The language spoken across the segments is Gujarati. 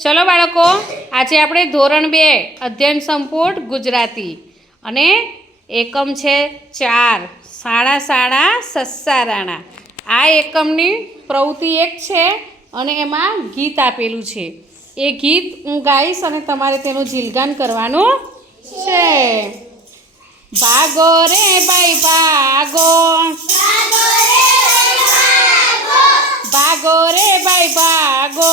ચલો બાળકો, આજે આપણે ધોરણ 2 અધ્યયન સંપુટ ગુજરાતી અને એકમ છે 4 શાળા શાળા સસ્સા રાણા. આ એકમની પ્રવૃત્તિ 1 છે અને એમાં ગીત આપેલું છે. એ ગીત હું ગાઈશ અને તમારે તેનું જીલગાન કરવાનું છે. ભાગો રે ભાઈ ભાગો, ભાગો રે ભાઈ ભાગો,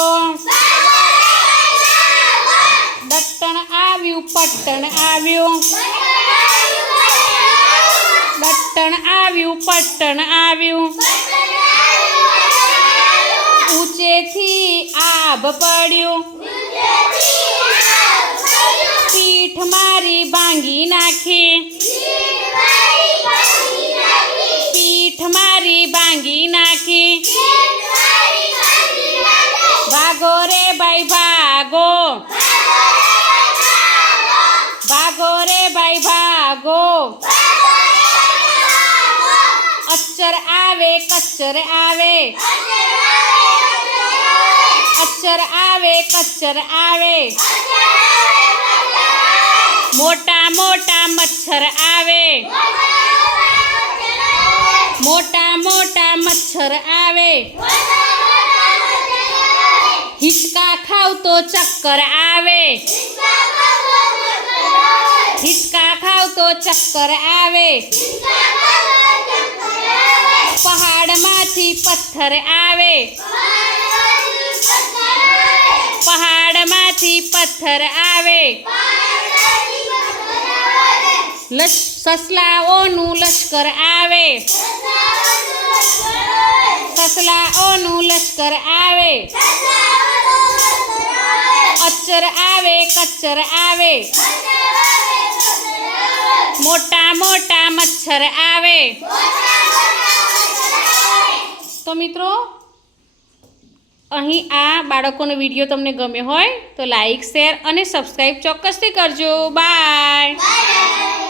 દટ્ટણ આવ્યું પટ્ટણ આવ્યું, દટ્ટણ આવ્યું પટ્ટણ આવ્યું, ઊંચેથી આભ પડ્યું, પીઠ મારી ભાંગી નાખી, પીઠ મારી ભાંગી નાખી. ભાગો રે ભાઈ ભાગો, ભાગો રે ભાઈ ભાગો, અચ્ચર આવે કચ્ચર આવે, અચ્ચર આવે કચ્ચર આવે, મોટા મોટા મચ્છર આવે, મોટા મોટા મચ્છર આવે, હિંચકા ખાવ તો ચક્કર આવે, હિંચકા ખાવ તો ચક્કર આવે, પહાડમાંથી પથ્થર આવે, પહાડમાંથી પથ્થર આવે, સસલાઓનું લશ્કર આવે, સસલાઓનું લશ્કર આવે, અચ્ચર આવે કચ્ચર આવે, મોટા મોટા મચ્છર આવે. તો મિત્રો, અહીં આ બાળકોનો વિડીયો તમને ગમ્યો હોય તો લાઈક, શેર અને સબસ્ક્રાઈબ ચોક્કસથી કરજો. બાય.